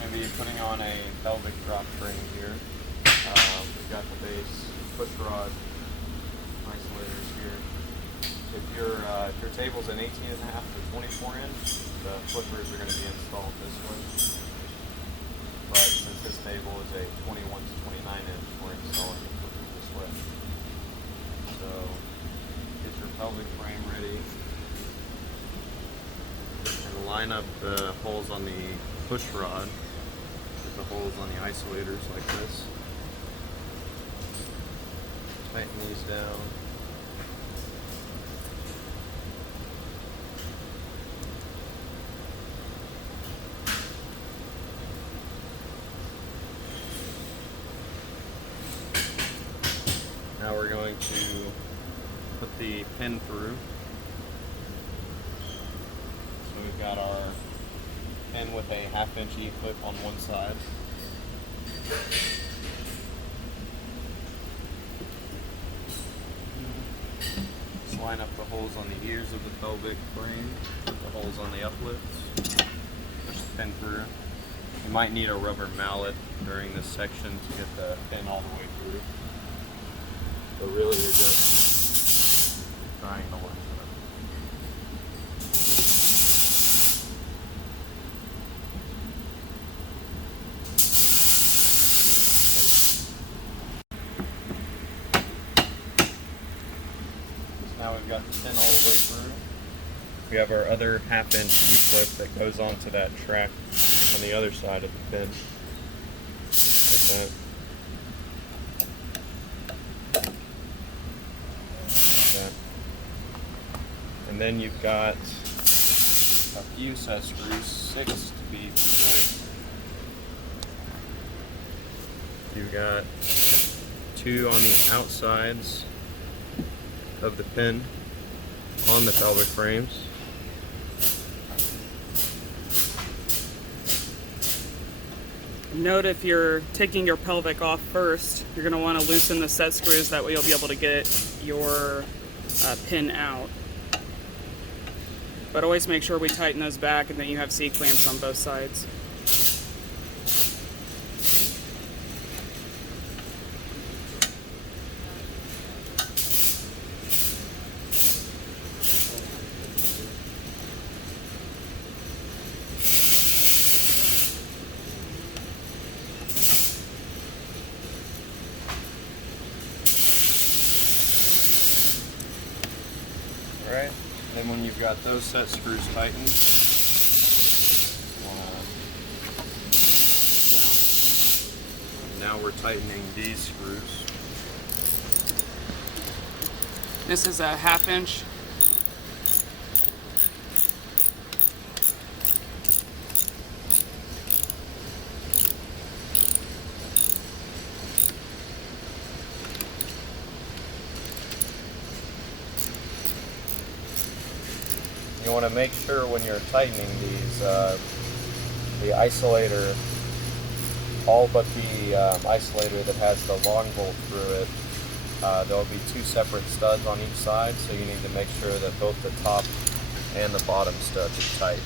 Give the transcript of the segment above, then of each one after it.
going to be putting on a pelvic drop frame here. We've got the base push rod isolators here. If your table's an 18.5 to 24 inch, the flippers are going to be installed this way. But since this table is a 21 to 29 inch, we're installing the flippers this way. So get your pelvic frame ready and line up the holes on the push rod with the holes on the isolators like this. Tighten these down. Now we're going to put the pin through. So we've got our pin with a 1/2 inch E-clip on one side. Just line up the holes on the ears of the pelvic frame, the holes on the uplifts, push the pin through. You might need a rubber mallet during this section to get the pin all the way through. But really you're just trying to line it up. Now we've got the pin all the way through. We have our other 1/2 inch E-clip that goes onto that track on the other side of the pin. Like that. And then you've got a few set screws, 6 to be precise. You've got 2 on the outsides of the pin on the pelvic frames. Note if you're taking your pelvic off first, you're going to want to loosen the set screws, that way you'll be able to get your pin out. But always make sure we tighten those back and then you have C-clamps on both sides. Alright, then when you've got those set screws tightened, now we're tightening these screws. This is a 1/2 inch. You want to make sure when you're tightening these, the isolator, all but the isolator that has the long bolt through it, there'll be 2 separate studs on each side, so you need to make sure that both the top and the bottom studs are tight.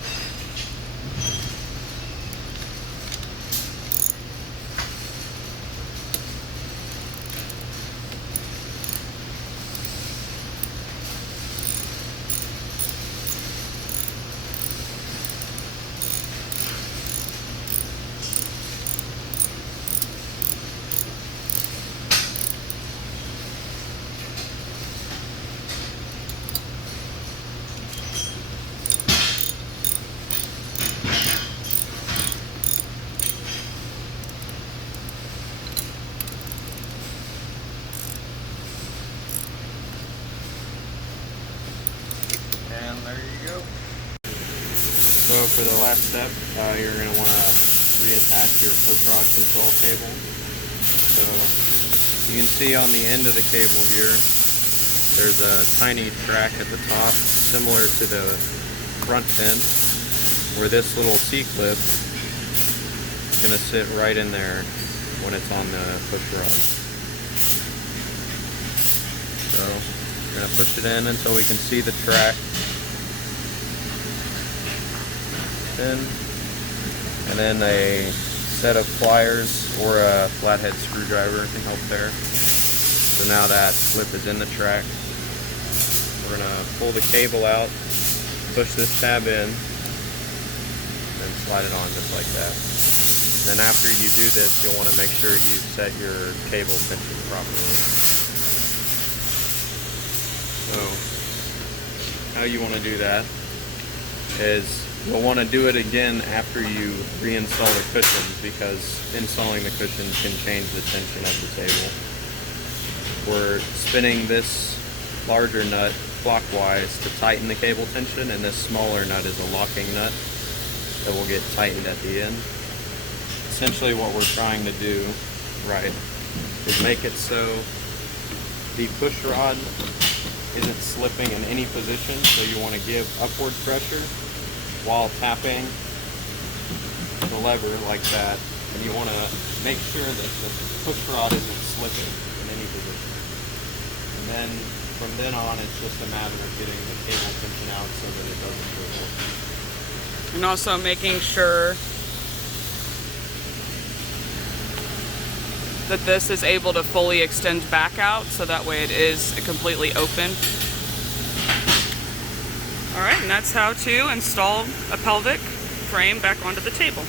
And there you go. So for the last step, you're going to want to reattach your push rod control cable. So you can see on the end of the cable here, there's a tiny track at the top, similar to the front pin, where this little C-clip is going to sit right in there when it's on the push rod. So we're going to push it in until we can see the track. And then a set of pliers or a flathead screwdriver can help there. So now that clip is in the track. We're going to pull the cable out, push this tab in, and slide it on just like that. Then after you do this, you'll want to make sure you set your cable tension properly. So how you want to do that is you'll want to do it again after you reinstall the cushions, because installing the cushions can change the tension of the table. We're spinning this larger nut clockwise to tighten the cable tension, and this smaller nut is a locking nut that will get tightened at the end. Essentially what we're trying to do, right, is make it so the push rod isn't slipping in any position, so you want to give upward pressure while tapping the lever like that, and you want to make sure that the push rod isn't slipping in any position. And then from then on, it's just a matter of getting the cable tension out so that it doesn't wiggle. And also making sure that this is able to fully extend back out, so that way it is completely open. Alright, and that's how to install a pelvic frame back onto the table.